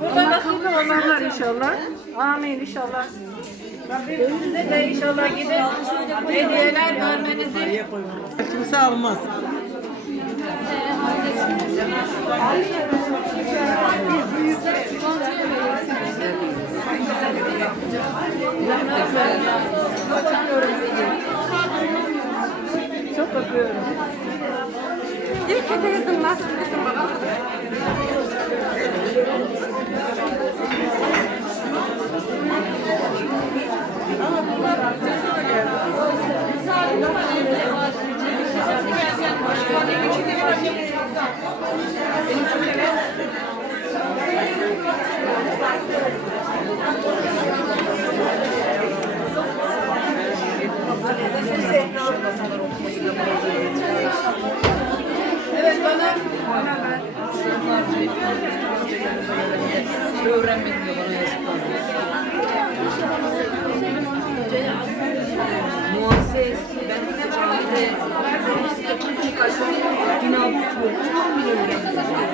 Burada nasipli olanlar inşallah. Amin inşallah. Rabbim size de inşallah gidip hediyeler görmenizi Kimse almaz. çok öpüyorum. Це нас Öğrenmek diyor bana yazıklar Muazzez, ben de camide birkaç gün aldım. Çok bile öğrendim. Çektim anne.